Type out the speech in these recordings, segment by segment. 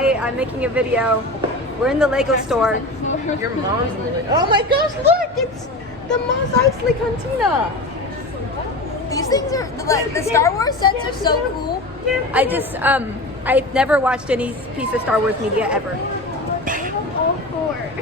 Hi, I'm making a video. We're in the Lego store. Your mom's in the Lego. Oh my gosh, look! It's the Mos Eisley Cantina. These things are, like, the Star Wars sets are so cool. I've never watched any piece of Star Wars media ever. All four.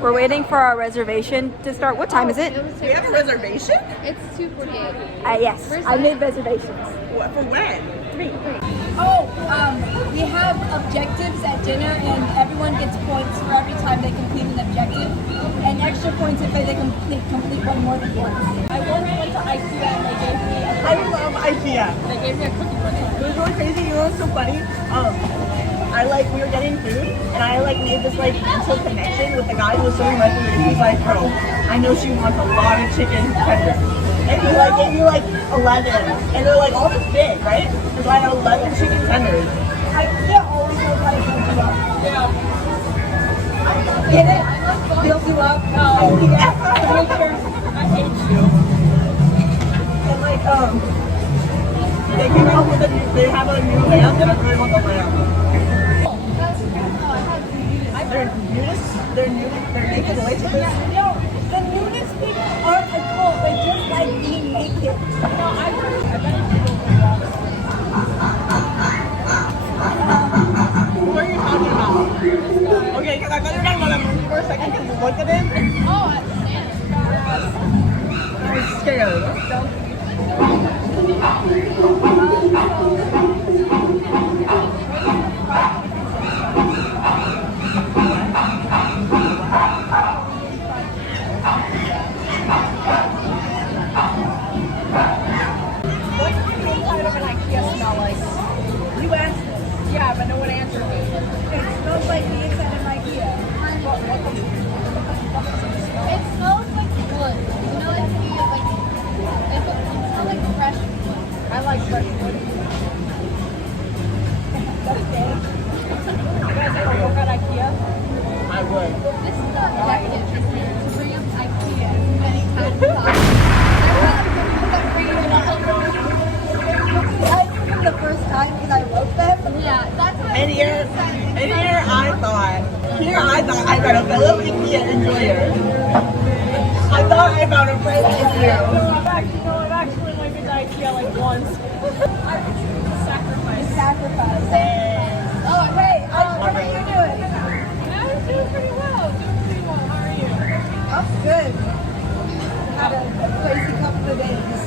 We're waiting for our reservation to start. What time is it? We have a reservation? It's 2:48. Yes, I made reservations. What, for when? We have objectives at dinner, and everyone gets points for every time they complete an objective, and extra points if they complete one more than once. I once went to IKEA and they gave me I love IKEA. They gave me a cookie for it. It was really crazy. You know what's so funny? We were getting food, and I made this mental connection with the guy who was serving my food. And he's like, bro, I know she wants a lot of chicken tenders. And he gave me 11, and they're all this big, right? And so I had 11 chicken tenders. IKEA always knows how to build you up. Yeah. Get it? Build you up. IKEA. I hate you. And they came out with they have a new lamp, and I really want the lamp. They're naked waitresses. No, the nudist people aren't a cult. They just like being naked. No, I What are you talking about? Okay, because I thought you were talking about that movie for a second because you looked at him. Oh, I understand. I was scared. Yeah, but no one answered me. It smells like the inside of IKEA. It smells like wood. You know, it smells like fresh wood. I like fresh wood. That's gay. You guys ever work at IKEA? I would. This is the objective, isn't it? To bring up IKEA as many times as possible. There are a lot of people that bring it up. I knew them the first time because I wrote them. Yeah, that's what And here I thought I read a fellow IKEA enjoyer. I thought I found a friend in you. I've actually only been to IKEA once. Sacrifice. Oh, hey, What are you doing? I'm doing pretty well. How are you? I'm good. Had a crazy couple of days.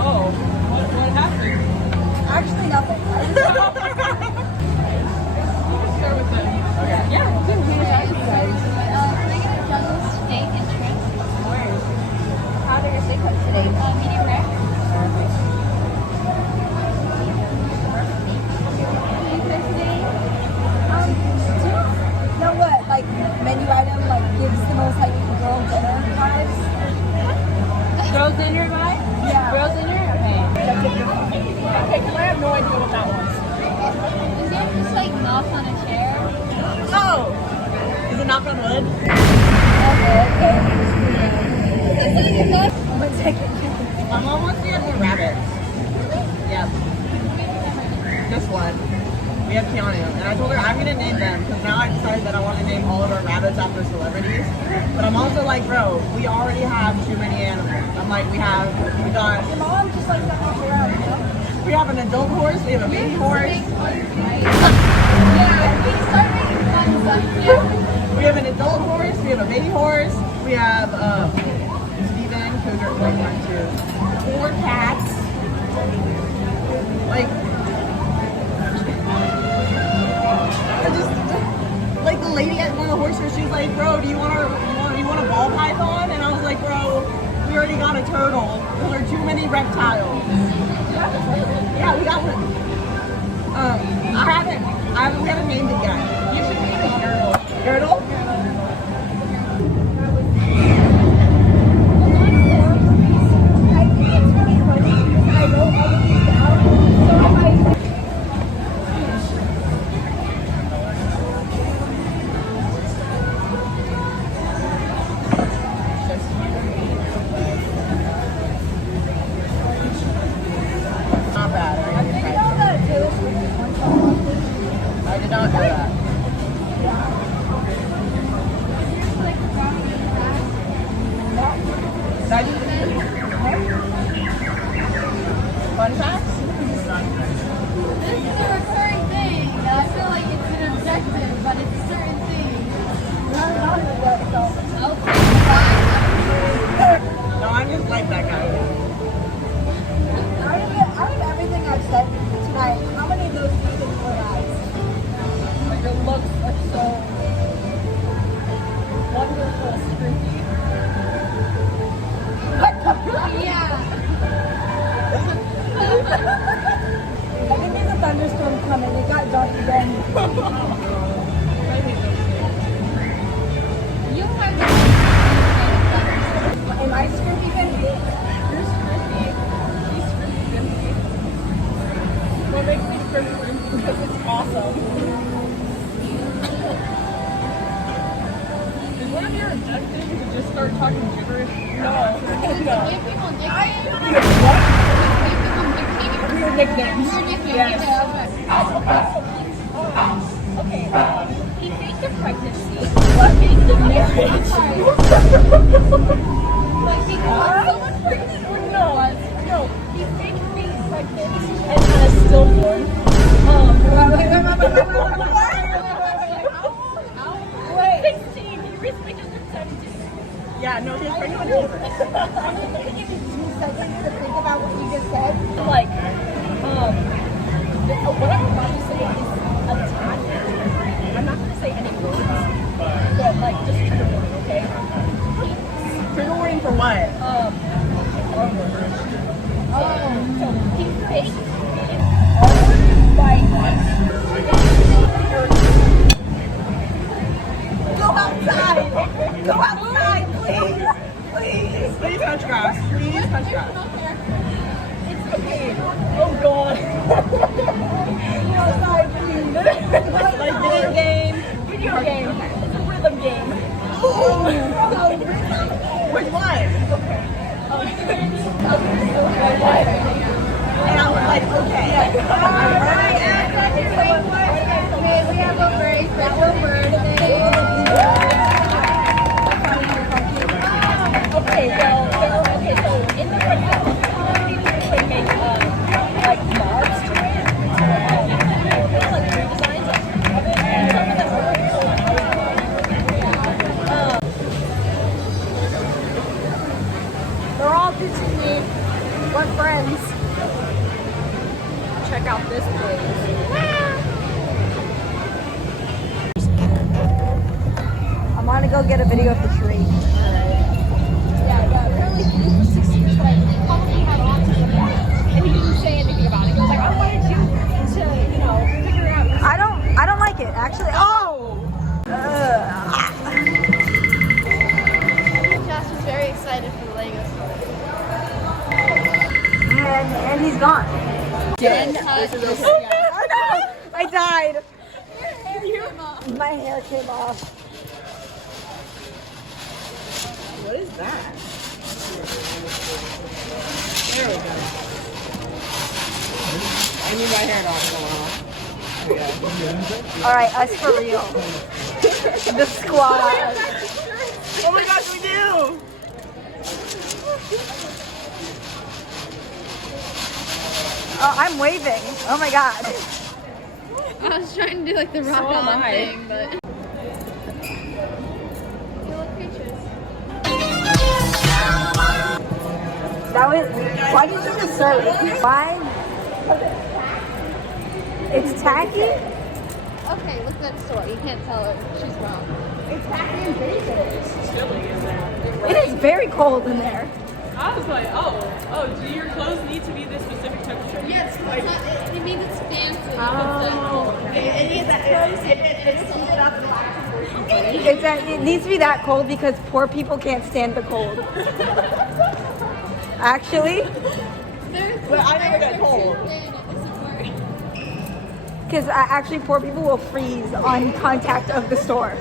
Oh, what happened? Actually, nothing. Share with them. Okay. Yeah, can I get a jungle steak and shrimp? How did your steak cook today? Medium rare. You know what? Menu item gives the most girl dinner vibes. Girl dinner vibe? Yeah. Girl dinner? Okay. Okay, because I have no idea what that was. Is that just knock on a chair? Oh! Is it knock on wood? My mom wants to get more rabbits. Yep. Just one. We have Xion, and I told her I'm gonna name them because now I decided that I want to name all of our rabbits after celebrities. But I'm also like, bro, we already have too many animals. I'm like, we got. Your mom just likes to hop around, you know? We have an adult horse. We have a baby horse. We have an adult horse. We have a baby horse. We have Steven, Cougar, 4 cats. The lady at one of the horses, she's like, bro, do you want a ball python? And I was like, bro, we already got a turtle. There are too many reptiles. Yeah, we got one. We haven't named it yet. You should name it Girdle. Girdle? I think it's really funny because I know all of these now. So I abducted to just start talking gibberish? No. Give people nicknames. What? Give people nicknames. Weird nicknames. Weird nicknames. Yes. Okay. He faked a pregnancy. What? Faked a marriage. Like, because someone pregnant or No. No. He faked being pregnant and had a stillborn. Wait. 16. He recently just turned 17. Yeah, no, he's pregnant with children. I'm going to give you 2 seconds to think about what you just said. Like, what I'm about to say is attack. I'm not going to say any words, but like just trigger warning, okay? Trigger warning for what? So he faked being Go outside! Go outside, please! Please! Please touch grass. Please touch grass. It's okay. Oh god. Go outside, please. Like video game. Video game. It's a rhythm game. Which one? And I was like, okay. May we have a very special word today. Okay, so in the pregnant they make like mods to it. It's like redesigns of it. And some of them are pretty cool. They're all pitching me. What friends? Check out this place. I'm gonna go get a video of the tree. Yeah, apparently he was 6 years old. He probably had autism. And he didn't say anything about it. He was like, I wanted you to, figure it out. I don't like it actually. Oh! Josh was very excited for the Lego store. And he's gone. Jen, Oh no! I died. My hair came off. What is that? There we go. I need my hair not to go off. All right, us for real. The squad. Oh my gosh, we do! Oh, I'm waving. Oh my god. I was trying to do like the rock So am on I. thing, but. You look creatures. That was. Why did you just serve? Why? It's tacky? Okay, look at that store. You can't tell her. She's wrong. It's tacky and basic. It is very cold in there. I was like, do your clothes need to be this specific temperature? Yes, Like, it means it's fancy. It needs to be that cold because poor people can't stand the cold. Actually, But I never got cold. because actually poor people will freeze on contact of the store.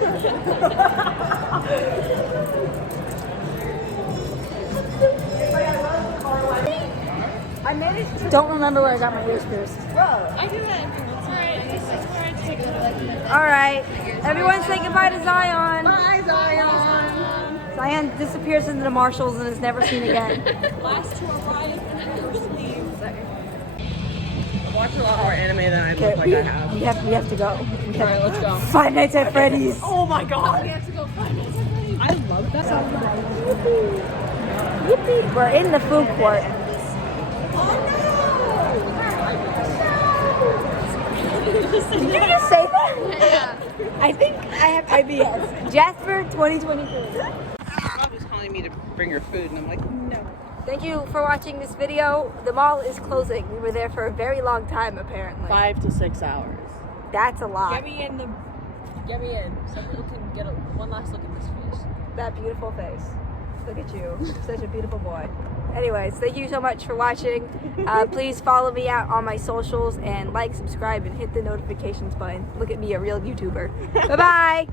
I managed to don't remember where I got my ears pierced. I do that. It's alright. It's alright to take it. All right, everyone say goodbye to Xion. Bye, Zion! Xion disappears into the marshals and is never seen again. Last to arrive and first leave. I watch a lot more anime than I look like I have. We have to go. Alright, let's go. Five Nights at Freddy's. Oh my god! We have to go find it. I love that. Yippee. We're in the food court. Did you just say that? Yeah. I think I have IBS. Jasper 2023. Mom was calling me to bring her food, and I'm like, no. Thank you for watching this video. The mall is closing. We were there for a very long time, apparently. 5 to 6 hours. That's a lot. Get me in. So people can get one last look at this face. That beautiful face. Look at you. Such a beautiful boy. Anyways, thank you so much for watching. Please follow me out on my socials and like, subscribe, and hit the notifications button. Look at me, a real YouTuber. Bye-bye.